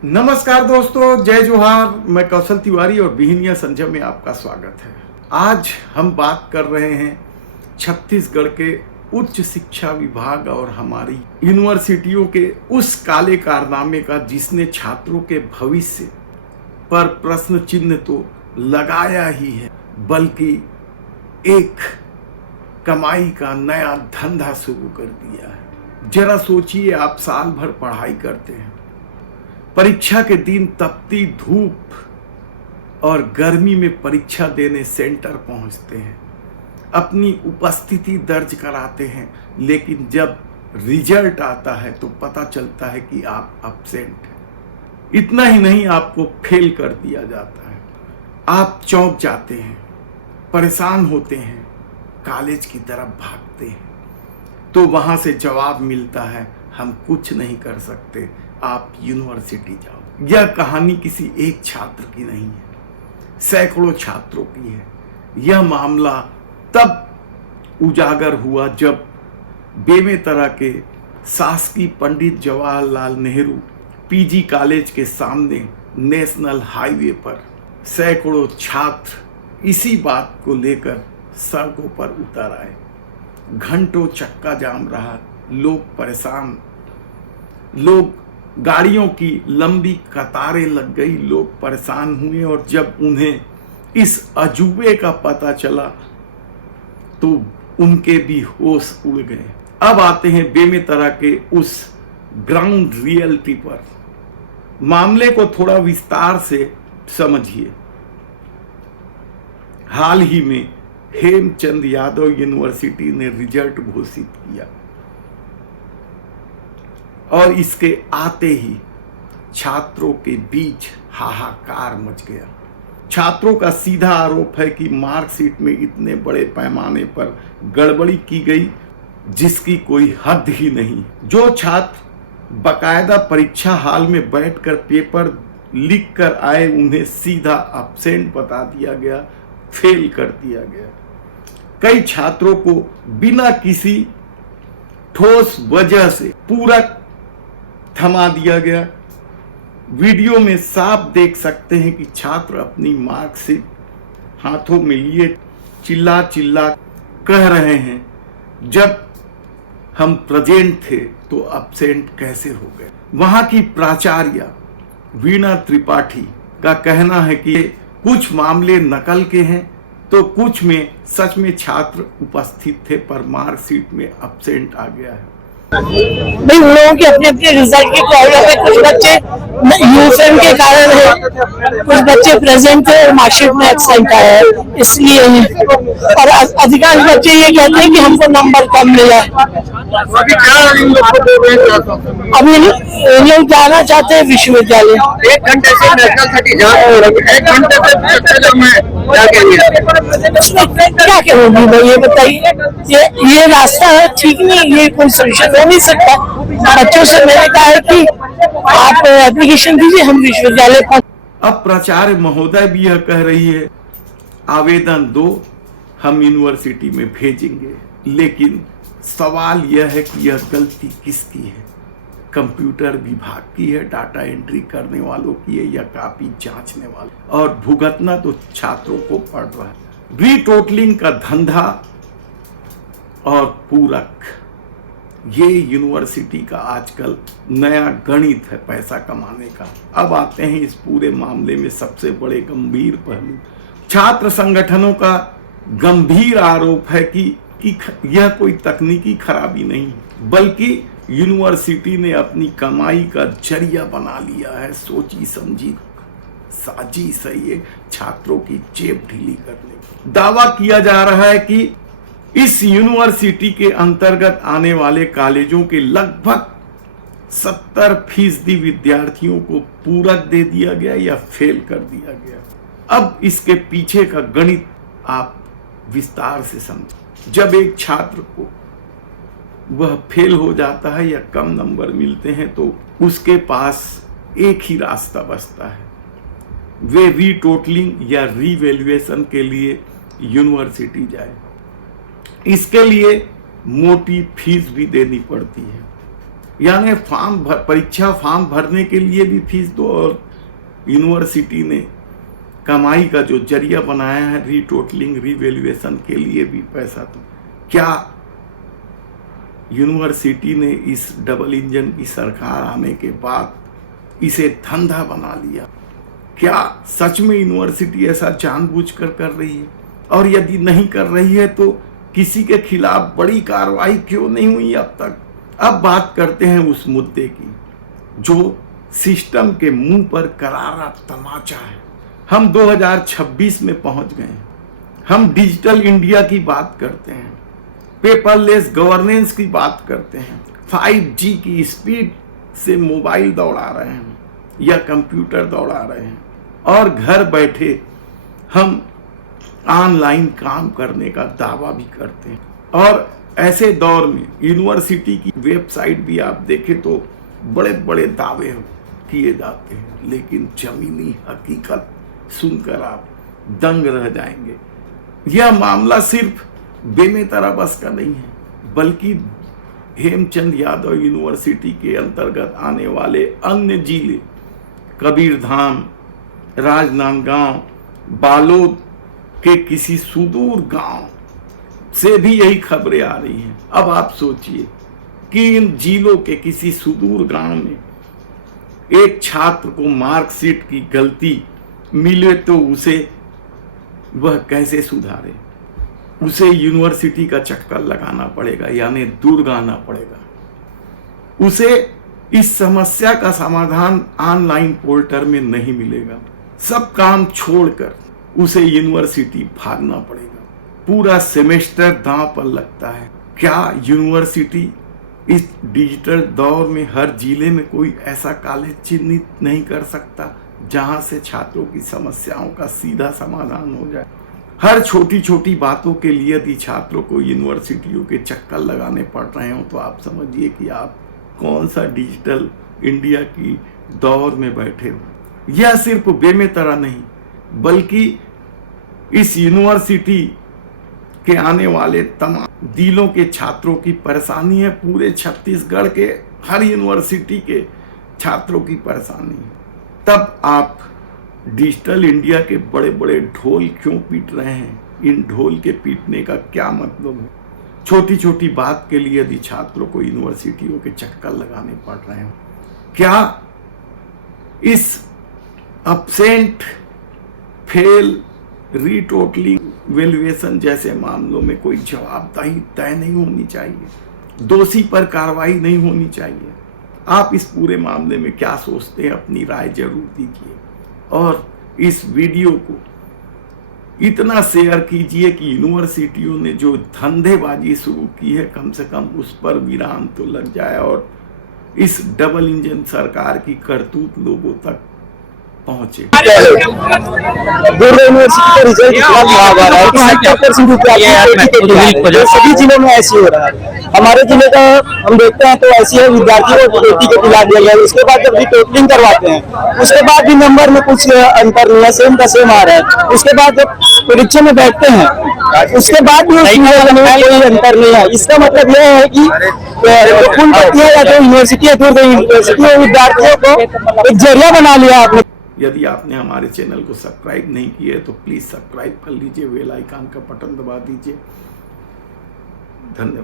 नमस्कार दोस्तों, जय जोहार। मैं कौशल तिवारी और बिहनिया संजय में आपका स्वागत है। आज हम बात कर रहे हैं छत्तीसगढ़ के उच्च शिक्षा विभाग और हमारी यूनिवर्सिटियों के उस काले कारनामे का जिसने छात्रों के भविष्य पर प्रश्न चिन्ह तो लगाया ही है, बल्कि एक कमाई का नया धंधा शुरू कर दिया है। जरा सोचिए, आप साल भर पढ़ाई करते हैं, परीक्षा के दिन तपती धूप और गर्मी में परीक्षा देने सेंटर पहुंचते हैं, अपनी उपस्थिति दर्ज कराते हैं, लेकिन जब रिजल्ट आता है तो पता चलता है कि आप एब्सेंट हैं। इतना ही नहीं, आपको फेल कर दिया जाता है। आप चौंक जाते हैं, परेशान होते हैं, कॉलेज की तरफ भागते हैं, तो वहां से जवाब मिलता है, हम कुछ नहीं कर सकते, आप यूनिवर्सिटी जाओ। यह कहानी किसी एक छात्र की नहीं है, सैकड़ों छात्रों की है। यह मामला तब उजागर हुआ जब बेमेतरा के शासकीय पंडित जवाहरलाल नेहरू पीजी कॉलेज के सामने नेशनल हाईवे पर सैकड़ों छात्र इसी बात को लेकर सड़कों पर उतर आए। घंटों चक्का जाम रहा, लोग परेशान, गाड़ियों की लंबी कतारें लग गई, लोग परेशान हुए। और जब उन्हें इस अजूबे का पता चला तो उनके भी होश उड़ गए। अब आते हैं बेमेतरा के उस ग्राउंड रियलिटी पर। मामले को थोड़ा विस्तार से समझिए। हाल ही में हेमचंद यादव यूनिवर्सिटी ने रिजल्ट घोषित किया और इसके आते ही छात्रों के बीच हाहाकार मच गया। छात्रों का सीधा आरोप है कि मार्कशीट में इतने बड़े पैमाने पर गड़बड़ी की गई जिसकी कोई हद ही नहीं। जो छात्र बकायदा परीक्षा हॉल में बैठकर पेपर लिख कर आए, उन्हें सीधा एब्सेंट बता दिया गया, फेल कर दिया गया। कई छात्रों को बिना किसी ठोस वजह से पूरक थमा दिया गया। वीडियो में साफ देख सकते हैं कि छात्र अपनी मार्कशीट हाथों में लिए चिल्ला चिल्ला कह रहे हैं, जब हम प्रेजेंट थे तो एब्सेंट कैसे हो गए। वहां की प्राचार्य वीणा त्रिपाठी का कहना है कि कुछ मामले नकल के हैं तो कुछ में सच में छात्र उपस्थित थे पर मार्कशीट में एब्सेंट आ गया है। भाई, उन लोगों की अपने अपने रिजल्ट की प्रॉब्लम है। कुछ बच्चे यूफेम के कारण है, कुछ बच्चे प्रेजेंट थे और मार्कशीट में एब्सेंट आया है, इसलिए है। और अधिकांश बच्चे ये कहते हैं कि हमको नंबर कम मिला। अभी लोग जाना चाहते हैं विश्वविद्यालय। 1 घंटे से नेशनल सिटी जा रहे हैं, 1 घंटे से क्या कहोगी भाई, ये बताइए। ये रास्ता ठीक नहीं, ये कोई सोल्यूशन हो नहीं सकता। बच्चों से मैंने कहा है कि आप एप्लीकेशन दीजिए, हम विश्वविद्यालय पर। अब प्राचार्य महोदय भी यह कह रही है, आवेदन दो, हम यूनिवर्सिटी में भेजेंगे। लेकिन सवाल यह है कि यह गलती किसकी है? कंप्यूटर विभाग की है, डाटा एंट्री करने वालों की है, या कॉपी जांचने वालों? और भुगतना तो छात्रों को पड़ रहा है। रीटोटलिंग का धंधा और पूरक, ये यूनिवर्सिटी का आजकल नया गणित है पैसा कमाने का। अब आते हैं इस पूरे मामले में सबसे बड़े गंभीर पहलू। छात्र संगठनों का गंभीर आरोप है कि यह कोई तकनीकी खराबी नहीं, बल्कि यूनिवर्सिटी ने अपनी कमाई का जरिया बना लिया है। सोची समझी साजिश है ये, छात्रों की जेब ढीली करने। दावा किया जा रहा है कि इस यूनिवर्सिटी के अंतर्गत आने वाले कॉलेजों के लगभग 70% विद्यार्थियों को पूरक दे दिया गया या फेल कर दिया गया। अब इसके पीछे का गणित आप विस्तार से समझें। जब एक छात्र को वह फेल हो जाता है या कम नंबर मिलते हैं तो उसके पास एक ही रास्ता बचता है, वे रीटोटलिंग या रीवैल्यूएशन के लिए यूनिवर्सिटी जाए। इसके लिए मोटी फीस भी देनी पड़ती है। यानी परीक्षा फॉर्म भरने के लिए भी फीस दो और यूनिवर्सिटी ने कमाई का जो जरिया बनाया है रीटोटलिंग रिवैल्यूएशन के लिए भी पैसा दो। क्या यूनिवर्सिटी ने इस डबल इंजन की सरकार आने के बाद इसे धंधा बना लिया? क्या सच में यूनिवर्सिटी ऐसा जानबूझकर कर रही है? और यदि नहीं कर रही है तो किसी के खिलाफ बड़ी कार्रवाई क्यों नहीं हुई अब तक? अब बात करते हैं उस मुद्दे की जो सिस्टम के मुंह पर करारा तमाचा है। हम 2026 में पहुंच गए हैं। हम डिजिटल इंडिया की बात करते हैं, पेपरलेस गवर्नेंस की बात करते हैं, 5G की स्पीड से मोबाइल दौड़ा रहे हैं या कंप्यूटर दौड़ा रहे हैं और घर बैठे हम ऑनलाइन काम करने का दावा भी करते हैं। और ऐसे दौर में यूनिवर्सिटी की वेबसाइट भी आप देखें तो बड़े बड़े दावे किए जाते हैं, लेकिन जमीनी हकीकत सुनकर आप दंग रह जाएंगे। यह मामला सिर्फ बेमेतरा बस का नहीं है, बल्कि हेमचंद यादव यूनिवर्सिटी के अंतर्गत आने वाले अन्य जिले कबीरधाम, राजनांदगांव, बालोद के किसी सुदूर गांव से भी यही खबरें आ रही हैं। अब आप सोचिए कि इन जिलों के किसी सुदूर गांव में एक छात्र को मार्कशीट की गलती मिले तो उसे वह कैसे सुधारे? उसे यूनिवर्सिटी का चक्कर लगाना पड़ेगा, यानी दूर आना पड़ेगा। उसे इस समस्या का समाधान ऑनलाइन पोर्टल में नहीं मिलेगा। सब काम छोड़कर उसे यूनिवर्सिटी भागना पड़ेगा। पूरा सेमेस्टर दांव पर लगता है। क्या यूनिवर्सिटी इस डिजिटल दौर में हर जिले में कोई ऐसा कॉलेज चिन्हित नहीं कर सकता जहां से छात्रों की समस्याओं का सीधा समाधान हो जाए? हर छोटी छोटी बातों के लिए यदि छात्रों को यूनिवर्सिटियों के चक्कर लगाने पड़ रहे हो तो आप समझिए कि आप कौन सा डिजिटल इंडिया की दौर में बैठे हो। यह सिर्फ बेमेतरा नहीं, बल्कि इस यूनिवर्सिटी के आने वाले तमाम जिलों के छात्रों की परेशानी है। पूरे छत्तीसगढ़ के हर यूनिवर्सिटी के छात्रों की परेशानी है। तब आप डिजिटल इंडिया के बड़े बड़े ढोल क्यों पीट रहे हैं? इन ढोल के पीटने का क्या मतलब है? छोटी छोटी बात के लिए यदि छात्रों को यूनिवर्सिटियों के चक्कर लगाने पड़ रहे हैं, क्या इस अब्सेंट, फेल, रीटोटलिंग, वैल्यूएशन जैसे मामलों में कोई जवाबदेही तय नहीं होनी चाहिए? दोषी पर कार्रवाई नहीं होनी चाहिए? आप इस पूरे मामले में क्या सोचते हैं? अपनी राय जरूर दीजिए और इस वीडियो को इतना शेयर कीजिए कि यूनिवर्सिटियों ने जो धंधेबाजी शुरू की है कम से कम उस पर विराम तो लग जाए और इस डबल इंजन सरकार की करतूत लोगों तक पहुंचे। दुर्ग यूनिवर्सिटी का रिजल्ट इतना खराब आ रहा है कि 70% विद्यार्थी सभी जिलों में ऐसे हो रहा है। हमारे जिले का हम देखते हैं तो ऐसी है, विद्यार्थियों को बेटी के पिला दिया गया। उसके बाद जब रिटोटलिंग करवाते हैं उसके बाद भी नंबर में कुछ अंतर नहीं है, सेम का सेम आ रहा है। उसके बाद जब परीक्षा में बैठते हैं उसके बाद भी उसमें कोई अंतर नहीं है। इसका मतलब यह है कि कुलपति है या तो यूनिवर्सिटी है, दुर्ग यूनिवर्सिटी है, विद्यार्थियों को एक जरिया बना लिया आपने। यदि आपने हमारे चैनल को सब्सक्राइब नहीं किया है तो प्लीज सब्सक्राइब कर लीजिए, बेल आइकन का बटन दबा दीजिए। धन्यवाद।